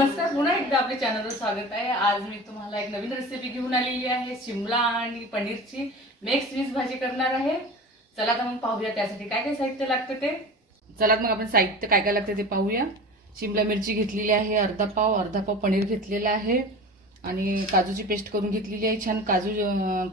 नमस्कार, पुन्हा एकदा आपल्या चॅनलवर स्वागत आहे। आज मी तुम्हाला एक नवीन रेसिपी घेऊन आलेली आहे। शिमला आणि पनीरची मिक्स व्हेज भाजी करणार आहे। चला तर मग पाहूया त्यासाठी काय काय साहित्य लागते ते। चला मग आपण साहित्य काय काय लागते ते पाहूया। शिमला मिरची घेतलेली आहे अर्धा पाव पनीर घेतलेला आहे आणि काजूची पेस्ट करून घेतलेली आहे। छान काजू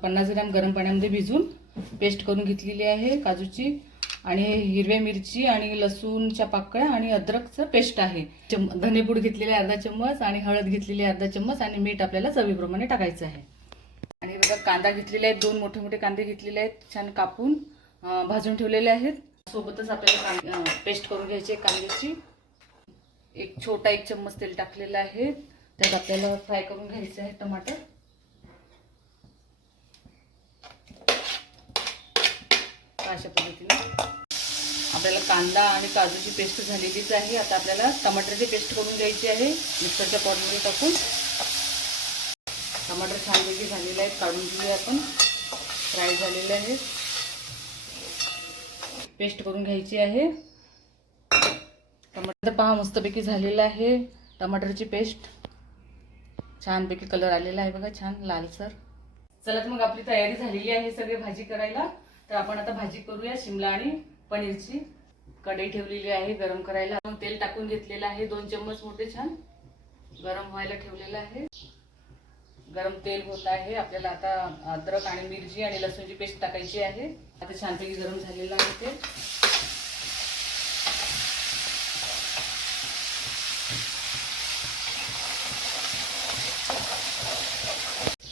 50 ग्रॅम गरम पाण्यामध्ये भिजवून पेस्ट करून घेतलेली आहे काजूची। आणि हिरव्या मिरची आणि लसूणच्या पाकळ्या आणि अद्रकचं पेस्ट आहे। धनेपूड घेतलेले अर्धा चम्मच आणि हळद घेतलेली अर्धा चम्मच आणि मीठ आपल्याला चवीप्रमाणे टाकायचं आहे। आणि बघा कांदा घेतलेले आहेत, 2 मोठे मोठे कांदे घेतलेले आहेत, छान कापून भाजून ठेवलेले आहेत। सोबतच आपल्याला पेस्ट करून घ्यायची आहे कांद्याची। एक छोटा 1 चम्मच तेल टाकलेलं आहे, त्यात आपल्याला फ्राय करून घ्यायचं आहे टमाटर। अशा पद्धतीने आपल्याला कांदा आणि काजूची पेस्ट झालेलीच आहे। आता आपल्याला टमाटरची पेस्ट करून घ्यायची आहे मिक्सरच्या पॉटमध्ये टाकून। टमाटर छानपैकी झालेले आहेत, काढून घेऊया आपण। फ्राय झालेले आहेत, पेस्ट करून घ्यायची आहे। टमाटर पहा मस्तपैकी झालेलं आहे। टमाटरची पेस्ट छानपैकी कलर आलेला आहे बघा, छान लालसर। चला तर मग आपली तयारी झालेली आहे सगळे भाजी करायला। तर आपण आता भाजी करूया शिमला आणि पनीरची। कढई ठेवलेली आहे गरम करायला। तेल टाकून घेतलेलं आहे 2 चम्मच मोठे, छान गरम व्हायला ठेवलेलं आहे। गरम तेल होत आहे। आपल्याला आता अद्रक आणि मिरची आणि लसूणची पेस्ट टाकायची आहे। आता छानपैकी गरम झालेलं आहे ते।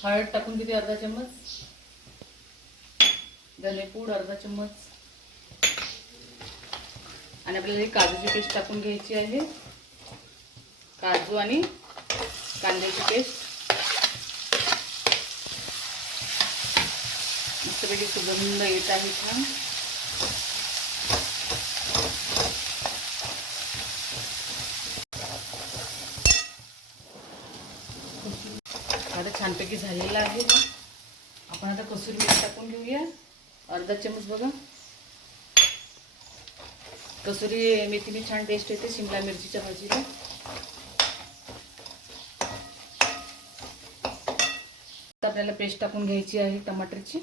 हळद टाकून घेते अर्धा चम्मच, धनेपूड अर्धा चम्मच आणि आपल्याला ही काजूची पेस्ट टाकून घ्यायची आहे। काजू आणि कांद्याची पेस्ट मस्तपैकी सुगंध येत आहे छान। आता छानपैकी झालेला आहे। आपण आता कसुरी मेथी टाकून घेऊया अर्धा चम्मच बघा। कसुरी मेथीने छान टेस्ट येते शिमला मिरचीच्या भाजीला। आपल्याला पेस्ट टाकून घ्यायची आहे टमाटरची।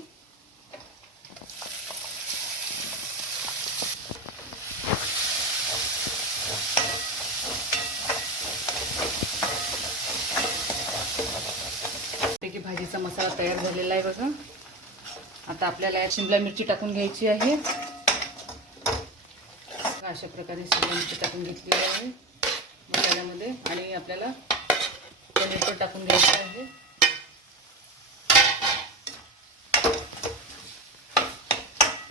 पैकी भाजीचा मसाला तयार झालेला आहे बघा। आता आपल्याला या शिमला मिरची टाकून घ्यायची आहे। अशा प्रकारे शिमला मिरची टाकून घेतलेली आहे मसाल्यामध्ये आणि आपल्याला पनीर पण टाकून घ्यायचं आहे।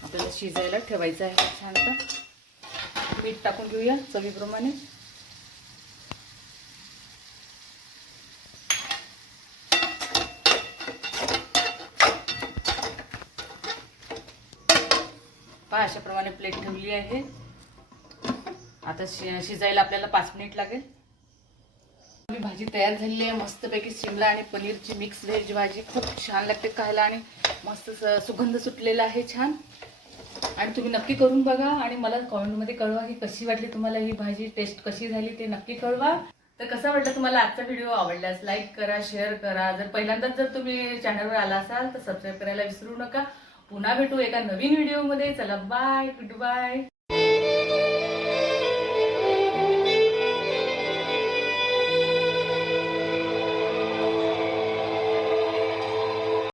आपल्याला शिजायला ठेवायचं आहे छान। आता मीठ टाकून घेऊया चवीप्रमाणे। पहा अशाप्रमाणे प्लेट ठेवली आहे। आता शिजायला आपल्याला 5 मिनिट लागेल। भाजी तयार झालेली आहे मस्तपैकी। शिमला आणि पनीरची मिक्स व्हेज भाजी खूप छान लागते खायला आणि मस्त सुगंध सुटलेला आहे छान। आणि तुम्ही नक्की करून बघा आणि मला कमेंटमध्ये कळवा की कशी वाटली तुम्हाला ही भाजी, टेस्ट कशी झाली ते नक्की कळवा। तर कसा वाटला तुम्हाला आजचा व्हिडिओ? आवडल्यास लाईक करा, शेअर करा। जर पहिल्यांदाच जर तुम्ही चॅनलवर आला असाल तर सबस्क्राईब करायला विसरू नका। पुन्हा भेटू एका नवीन व्हिडिओमध्ये। चला बाय, गुड बाय।